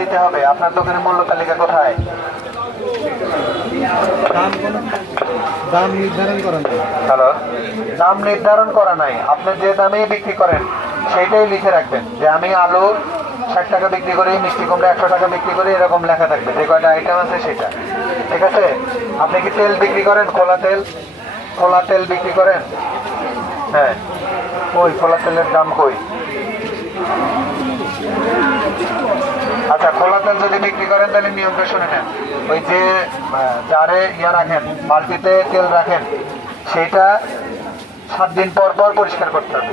দিতে হবে। আপনার দোকানের মূল্য তালিকা কোথায়? দাম নির্ধারণ করা নেই হ্যালো? দাম নির্ধারণ করা নাই। আপনি যে দামেই বিক্রি করেন সেইটাই লিখে রাখবেন। যে আমি আলু ষাট টাকা বিক্রি করি মিষ্টি কুমড়া একশো টাকা বিক্রি করি এরকম লেখা থাকবে। যে কয়টা আইটেম আছে সেটা। ঠিক আছে? আপনি কি তেল বিক্রি করেন? খোলা তেল? খোলা তেল বিক্রি করেন? হ্যাঁ। ওই খোলা তেলের দাম কই? আচ্ছা খোলা তেল যদি বিক্রি করেন, তাহলে নিয়মটা শুনে নেন। ওই যে জারে ইয়া রাখেন, বালতিতে তেল রাখেন সেটা সাত দিন পর পর পরিষ্কার করতে হবে।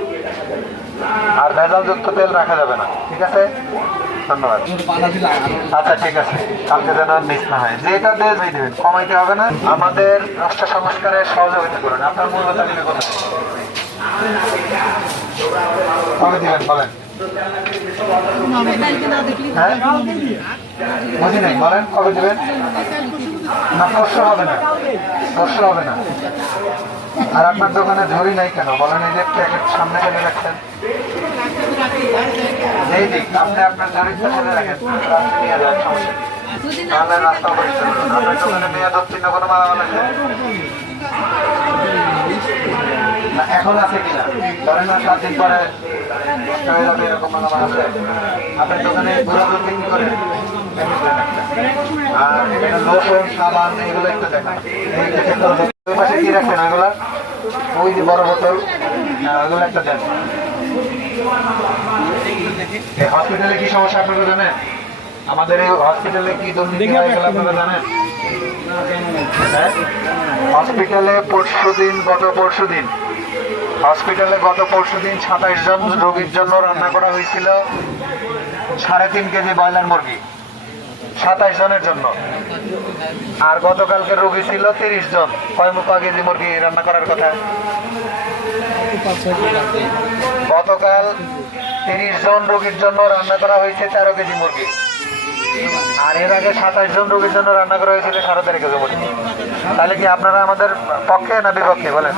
আর ভেজালযুক্ত তেল রাখা যাবে না, ঠিক আছে? ধন্যবাদ। আচ্ছা ঠিক আছে। কালকে যেন মিস না হয়। যেটা দিয়ে দিয়ে দেবেন, কমাইতে হবে না। আমাদের রাষ্ট্র সংস্কারে সহযোগিতা করুন। আপনার মূল্য তালিকা কোথায় দিবেন, বলেন। বুঝি নাই বলেন, কবে দিবেন? না পরশু হবে না পরশু হবে না। আর আপনার দোকানে ঝুড়ি নাই কেন? বলেন, এই যে প্যাকেট সামনে ফেলে রাখছেন। এই দিক, আপনি আপনার ঝুড়িটা ফেলে রাখেন। রাত্রে নিয়ে যান সমস্যা। তাহলে রাস্তা পরিষ্কার। আপনার দোকানে মেয়াদ কোনো মালামাল আছে? না এখন আছে কিনা? ধরেন না সাত দিন পরে হয়ে এরকম আছে। আপনার দোকানে বিক্রি আর এখানে লোশন সাবান এগুলো একটু দেখান। এই যে ওই পাশে কি ওই যে বড় বোতল হ্যাঁ, ওইগুলো একটা দেন। হসপিটালে কি সমস্যা আপনারা জানেন? আমাদের এই হসপিটালে কি দুর্নীতি হয় আপনারা জানেন? হ্যাঁ? হসপিটালে পরশু দিন গত পরশু দিন হসপিটালে গত পরশু দিন সাতাইশ জন রোগীর জন্য রান্না করা হয়েছিল সাড়ে তিন কেজি ব্রয়লার মুরগি, সাতাইশ জনের জন্য। আর গতকালকে রোগী ছিল তিরিশ জন, কয় কেজি মুরগি রান্না করার কথা? গতকাল তিরিশ জন রোগীর জন্য রান্না করা হয়েছে তেরো কেজি মুরগি। আর এর আগে সাতাইশ জন রোগীর জন্য রান্না করা হয়েছিল সাড়ে তেরো কেজি মুরগি। তাহলে কি আপনারা আমাদের পক্ষে না বিপক্ষে বলেন?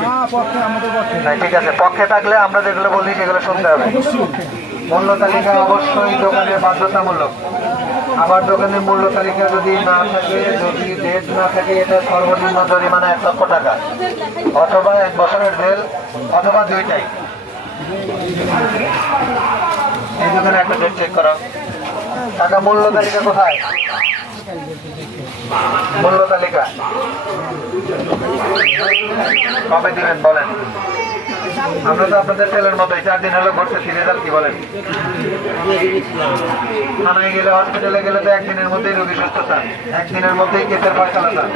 ঠিক আছে পক্ষে থাকলে আমরা যেগুলো বলি সেগুলো শুনতে হবে। মূল্য তালিকা অবশ্যই দোকানে বাধ্যতামূলক। আবার দোকানের মূল্য তালিকা যদি না থাকে যদি ডেট না থাকে এটা সর্বনিম্ন জরিমানা এক লক্ষ টাকা। অথবা এক বছরের জেল অথবা দুইটাই। এই দোকানে একটা ডেট চেক করো টাকা মূল্য তালিকা কোথায়? মূল্য তালিকা। কবে দিবেন বলেন? আমরা তো আপনাদের ছেলের মতোই, চার দিন হলো ঘুরতেছি রেজাল্ট কি বলেন? থানায় গেলে হসপিটালে গেলে তো একদিনের মধ্যেই রোগী সুস্থ চান একদিনের মধ্যেই কেসের ফয়সালা চান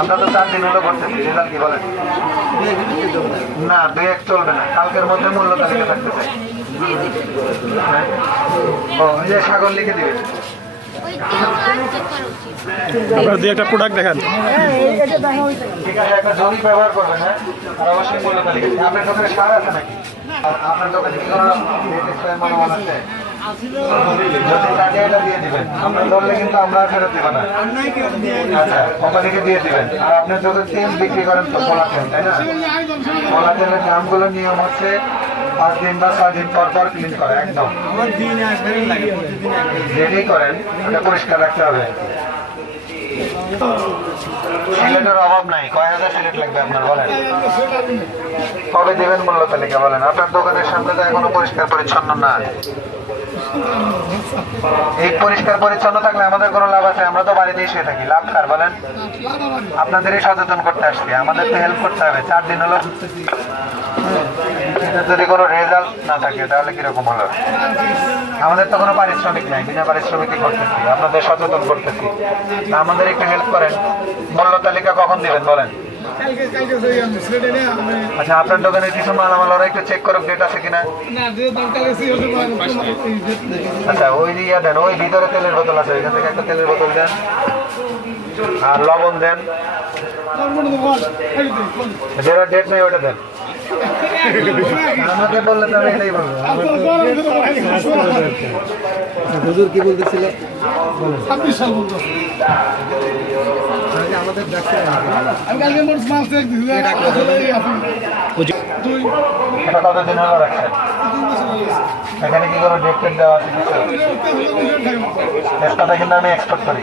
আমরা তো চার দিন হলো ঘুরতেছি রেজাল্ট কি বলেন? না, দুই এক চলবে না। কালকের মধ্যে মূল্য তালিকা থাকতে চাই। সাগর লিখে দিবে আপনার দুই একটা প্রোডাক্ট দেখান। একটা জমি ব্যবহার হ্যাঁ আর আপনার দোকানে সার আছে নাকি দিয়ে দিবেন কিন্তু আমরা ফেরত না আচ্ছা দিয়ে দিবেন আপনার যখন তেল বিক্রি করেন তো খোলা তেল তাই না খোলা তেলের দামগুলো নিয়ম হচ্ছে পাঁচ দিন বা ছয় দিন পর পর ক্লিন করা একদম। যেটাই করেন ওটা পরিষ্কার রাখতে হবে সিলেটের অভাব নাই কয় হাজার সিলেট লাগবে আপনার বলেন? কবে দেবেন মূল্য তালিকা বলেন? আপনার দোকানের সামনে তো এখনও পরিষ্কার পরিচ্ছন্ন না। এই পরিষ্কার পরিচ্ছন্ন থাকলে আমাদের কোনো লাভ আছে? আমরা তো বাড়িতেই শুয়ে থাকি লাভ কার বলেন? আপনাদেরই সচেতন করতে আসছি আমাদের তো হেল্প করতে হবে চার দিন হলো। এটা যদি কোনো রেজাল্ট না থাকে তাহলে কীরকম হলো? আমাদের তো কোনো পারিশ্রমিক নাই বিনা পারিশ্রমিকই করতেছি আপনাদের সচেতন করতেছি। আমাদের একটু হেল্প করেন। মূল্য তালিকা কখন দিবেন বলেন? আচ্ছা আপনার দোকানে কিছু মালামাল ওরা একটু চেক করুক ডেট আছে কিনা। আচ্ছা ওই দিয়ে দেন ওই ভিতরে তেলের বোতল আছে ওইখান থেকে একটা তেলের বোতল দেন। আর লবণ দেন। যেটা ডেট নেই ওটা দেন। আমাকে বললে তো আমি এটাই বলব। হুজুর কি বলতেছিল? বলতো আমাদের ডাক্তার আমি কালকে মোট মাল চেক দিছি দুই এটা কতদিন হলো রাখছেন তিন বছর গেছে এখানে কি কোনো ডেট দেওয়া আছে? তেজপাতা কিন্তু আমি এক্সপোর্ট করি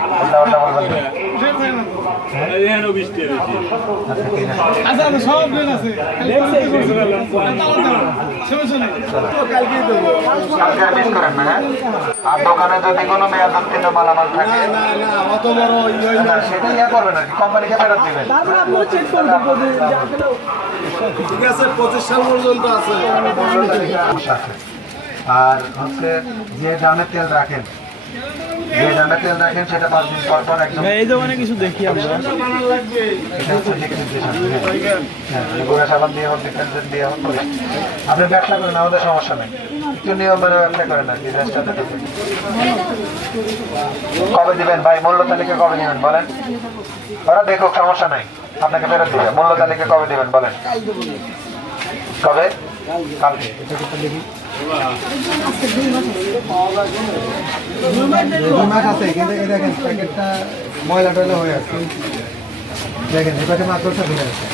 হ্যাঁ? আর দোকানে যদি কোনো মেয়াদ উত্তীর্ণ মালামাল থাকে সেটা ঠিক আছে পঁচিশ পর্যন্ত আছে। আর হচ্ছে যে দামে তেল রাখেন যে দামে তেল রাখেন সেটা পাঁচ দিন পর পর একদম এই দোকানে কিছু দেখি আমরা। এটা হচ্ছে liquidation, হ্যাঁ। হ্যাঁ, এই গুঁড়া সাবান দিয়ে হোক দিয়ে হোক আপনি ব্যবসা করেন আমাদের সমস্যা নেই। একটু নিয়ম মেনে ব্যবসা করেন আর কি কবে দিবেন? ভাই মূল্য তালিকা কবে দিবেন বলেন? ওরা দেখুক সমস্যা নাই। আপনাকে ফেরত দিবে। মূল্য তালিকা কবে দিবেন বলেন? কবে? কালকে। মাস আছে কিন্তু দেখেন প্যাকেটটা ময়লা টয়লা হয়ে আছে। দেখেন এই পাশে মাত্র আছে।